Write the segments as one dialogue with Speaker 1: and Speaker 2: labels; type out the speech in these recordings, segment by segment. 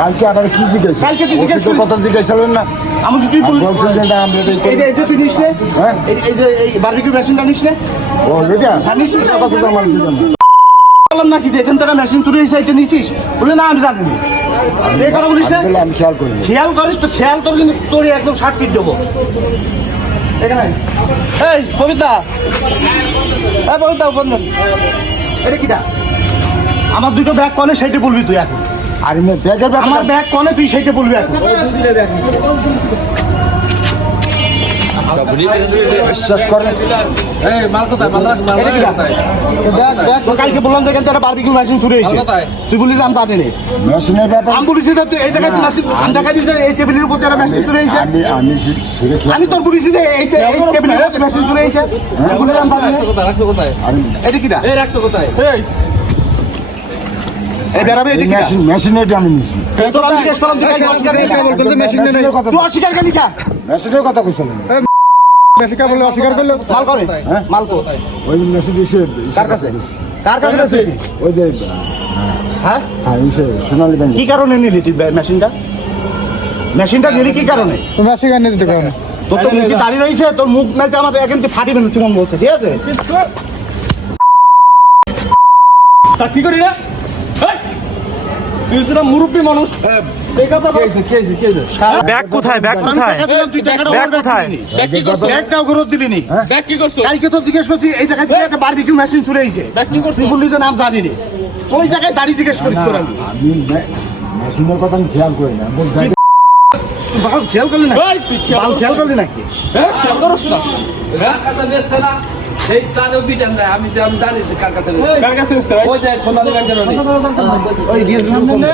Speaker 1: কালকে আবার কি জিজ্ঞেস?
Speaker 2: কালকে তুই জিজ্ঞেস?
Speaker 1: কথা জিজ্ঞাসলেন না।
Speaker 2: আমি যদি তুই বল-
Speaker 1: বলছেন যে আমরা এটা
Speaker 2: এটা তুই নিস?
Speaker 1: হ্যাঁ?
Speaker 2: এই- যে এই বারবিকিউ মেশিনটা নিস নে?
Speaker 1: ও এটা? কথা তো আমার বুঝলাম না।
Speaker 2: বললাম নাকি যে এখান থেকে মেশিন চুরি হয়েছে এটা নিছিস? বলে না আমি জানি না। এই কথা বলিস না?
Speaker 1: আমি খেয়াল
Speaker 2: খেয়াল করিস তো খেয়াল তোর কিন্তু তোর একদম পিট দেবো। এখানে আয়। এই পবিতা এই পবিতা বন্ধন এটা কিটা? আমার দুটো ব্যাগ কনে সেইটা বলবি তুই এখন।
Speaker 1: আর এমনি ব্যাগের ব্যাপার
Speaker 2: আমার ব্যাগ কনে তুই সেইটা বলবি এখন।
Speaker 1: বিশ্বাস করেন?
Speaker 2: ব্যাগ? ব্যাগ কালকে বললাম যে থেকে বারবিকিউ মেশিন চুরি হয়েছে। তুই বলিস আমি জানি না।
Speaker 1: মেশিনের ব্যাপার
Speaker 2: আমি বলেছি তুই এই জায়গায় মেশিন আমি জায়গায় এই টেবিলের উপর একটা মেশিন চুরি হয়েছে।
Speaker 1: আমি আমি সেটা
Speaker 2: আমি তোর বলেছি যে এই টেবিলের উপর মেশিন চুরি হয়েছে। তুই আমি জানি না।
Speaker 1: আমি
Speaker 2: এটা কিটা
Speaker 3: এই রাখছো কোথায়?
Speaker 2: এই। এটা
Speaker 1: এই
Speaker 2: কিটা
Speaker 1: মেশিন আমি নিছি।
Speaker 2: তোর আমি জিজ্ঞেস করলাম তুই কালকে অস্বীকার করলি কেন?
Speaker 1: মেশিনের কথা।
Speaker 2: তুই অস্বীকার করলি কেন?
Speaker 1: মেশিনের কথা কইছিলেন
Speaker 2: অস্বীকার করল? মাল করে?
Speaker 1: হ্যাঁ?
Speaker 2: মাল কো
Speaker 1: ওই মেশিন দিছে
Speaker 2: কার কাছে? কার কাছে রেখেছিস?
Speaker 1: ওই যে
Speaker 2: হ্যাঁ?
Speaker 1: হ্যাঁ সোনালী ব্যাংক
Speaker 2: কি কারণে নিলি তুই মেশিনটা? মেশিনটা নিলি কি কারণে? তোর তো মুখে দাঁড়িয়ে রয়েছে? তোর মুখ নাই যে আমার এখান থেকে ফাটিবে না তুই মন বলছে ঠিক আছে?
Speaker 3: তা কি করি! তুই তো মুরব্বী মানুষ।
Speaker 4: ব্যাগ কোথায়? ব্যাগ কোথায়?
Speaker 2: তুই টাকাটা
Speaker 4: ব্যাগ কোথায়?
Speaker 3: ব্যাগ কি করছ?
Speaker 2: ব্যাগটাও ফেরত দিলি নি।
Speaker 3: ব্যাগ কি করছ?
Speaker 2: কালকে তো জিজ্ঞেস করছি এই জায়গায় থেকে একটা বারবিকিউ মেশিন চুরে হয়েছে
Speaker 3: ব্যাগ কি করছ?
Speaker 2: বললি নাম জানি নি। ওই জায়গায় দাঁড়িয়ে জিজ্ঞেস করিস তোর। আমি
Speaker 1: আমি মেশিনের কথা আমি খেয়াল করি না
Speaker 2: খেয়াল করলি না
Speaker 3: খেয়াল
Speaker 2: খেয়াল করলি নাকি?
Speaker 3: হ্যাঁ খেয়াল করছ না।
Speaker 5: কার কাছে বেচছে না? সেই তারও বিটান দেয়। আমি আমি জানি কার কাছে
Speaker 3: কার কাছে
Speaker 5: ওই যে সোনালী ব্যাংকের।
Speaker 2: ওই দিয়েছিস ফোনে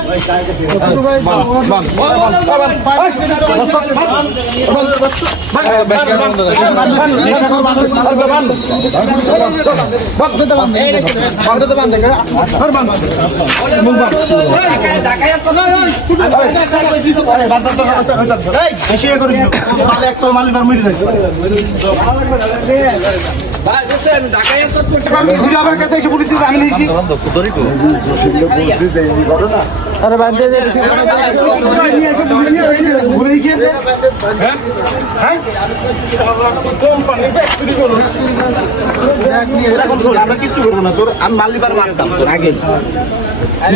Speaker 5: ভাই,
Speaker 2: আমি হ্যাঁ
Speaker 3: কোম্পানি ব্যাগ চুরি করল
Speaker 2: এরকম শোন, আমরা কিচ্ছু করব না তোর আমি মাল্লিবার মারতাম তোর আগে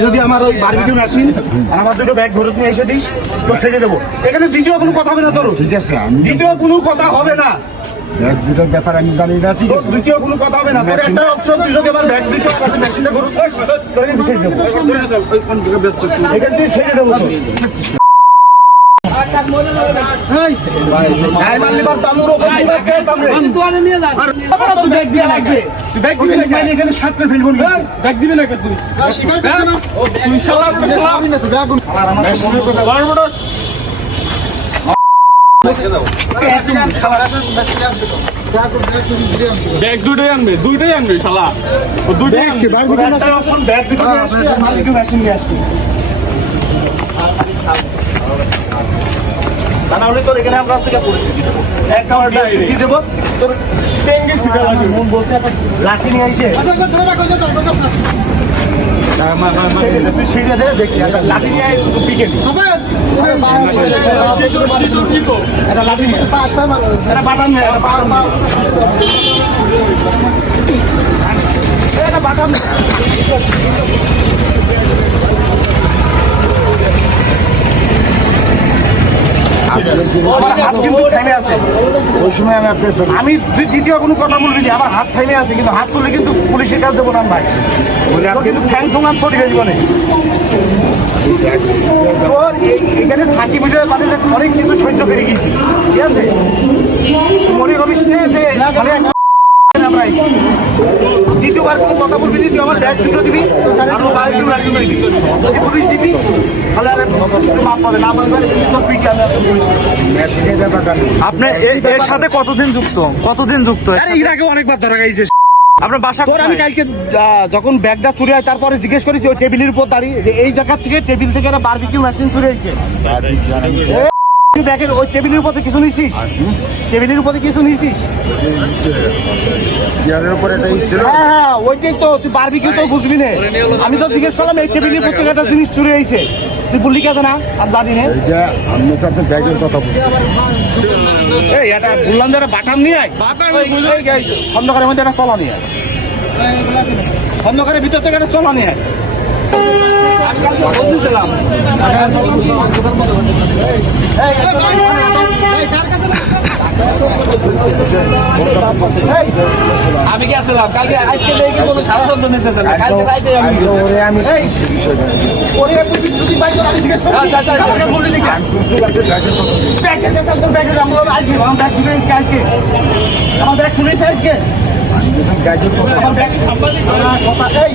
Speaker 2: যদি আমার ওই বারবিকিউ মেশিন আর আমার দুটো ব্যাগ ঘরে নিয়ে এসে দিস তো ছেড়ে দেবো। এখানে দ্বিতীয় কোনো কথা হবে না তোর।
Speaker 1: ঠিক আছে
Speaker 2: দ্বিতীয় কোনো কথা হবে না।
Speaker 1: ব্যাগ দুটোর ব্যাপার আমি জানি না ঠিক আছে?
Speaker 2: দ্বিতীয় কোনো কথা হবে না। তোর একটা অপশন তুই যদি আমার ব্যাগ দিতে কাছে মেশিনটা করুন। তোর কিন্তু ছেড়ে দেবো এখান থেকে ছেড়ে দেবো তোর। এই, এই মাল্লিবার তামুর ওপর দিয়ে ব্যাগ খেলতাম রে। আর তোর ব্যাগ দেয়া লাগবে
Speaker 3: ব্যাগ দুটোই আনবে দুইটাই আনবে শালা। ও দুইটাই আনবে।
Speaker 2: ব্যাগ দুটো নিয়ে আসবি আর মেশিন নিয়ে আসবি। তা না হলে তোর এখানে আমরা আজকে পরিস্থিতি দেবো?
Speaker 3: একটা আমার ডাইরি
Speaker 2: কি দেবো? তোর
Speaker 3: টেঙ্গি শিখা লাগবে।
Speaker 2: মন বলছে একটা লাঠি নিয়ে আইসে। বাটাম। আমার হাত কিন্তু থেমে আছে।
Speaker 1: ওই সময় আমি আপনার
Speaker 2: আমি দ্বিতীয় কোনো কথা বলবি না আমার হাত থেমে আছে কিন্তু হাত তুললে কিন্তু পুলিশের কাছে দেবো না ভাই। কিন্তু ঠ্যাং ঠোঙান জীবনে। তোর এই এখানে থাকি বুঝে মানে যে অনেক কিছু সহ্য করে গেছি। ঠিক আছে? মনে করিস যে আমরা দ্বিতীয়বার কোনো কথা বলবি তুই আমার ব্যাগ ছুটো দিবি আর আমার ব্যাগ ছুটো দিবি যদি পুলিশ দিবি তাহলে আরে তুই মাপ পাবে না বলবে তোর পিকে আমি আর তোর পুলিশ দিবো।
Speaker 1: মেশিনের ব্যাপারটা নেই।
Speaker 4: আপনি এ- এর সাথে কতদিন যুক্ত? কতদিন যুক্ত? এর
Speaker 2: আগে অনেকবার ধরা গেছে
Speaker 4: আপনার বাসা
Speaker 2: তোর আমি? কালকে আহ, যখন ব্যাগটা চুরি হয় তারপরে জিজ্ঞেস করেছি ওই টেবিলের উপর দাঁড়িয়ে যে এই জায়গা থেকে টেবিল থেকে একটা বারবিকিউ মেশিন চুরি হয়েছে। তুই ব্যাগের ওই টেবিলের উপরে কিছু নিছিস টেবিলের উপরে কিছু নিছিস
Speaker 1: চেয়ারের উপরে একটা ছিল।
Speaker 2: হ্যাঁ হ্যাঁ ওইটাই তো তুই বারবিকিউ তো বুঝবি না। আমি তো জিজ্ঞেস করলাম এই টেবিলের উপর থেকে একটা জিনিস চুরি হয়েছে। তুই বললি কে আছে না? আমি জানি না।
Speaker 1: আমি তো আপনার ব্যাগের কথা বলছি
Speaker 2: এই এটা বললাম যে একটা বাটাম নিয়ে আয় খন্দকারের মধ্যে একটা তলা নিয়ে আয় খন্দকারের ভিতর থেকে একটা তলা নিয়ে আয়, এই, কার কাছে
Speaker 5: আমি গেছিলাম কালকে আজকে দেখি কোনো সারা শব্দ নিতেছে না কালকে রাইতে আমি
Speaker 1: আজকে ওরে আমি
Speaker 2: ওরে তুই যদি বাইক করে আমি
Speaker 5: যা, যা।
Speaker 2: আমাকে বললি নাকি?
Speaker 1: আমি বুঝতে পারছি ব্যাগের কথা।
Speaker 2: ব্যাগের কাছে তোর ব্যাগের আজকে আমার ব্যাগ খুলে এসেছে আজকে আমার ব্যাগ খুলেছে আজকে
Speaker 1: আমি ব্যাগের কথা
Speaker 2: আমার ব্যাগ সাংবাদিক কথা এই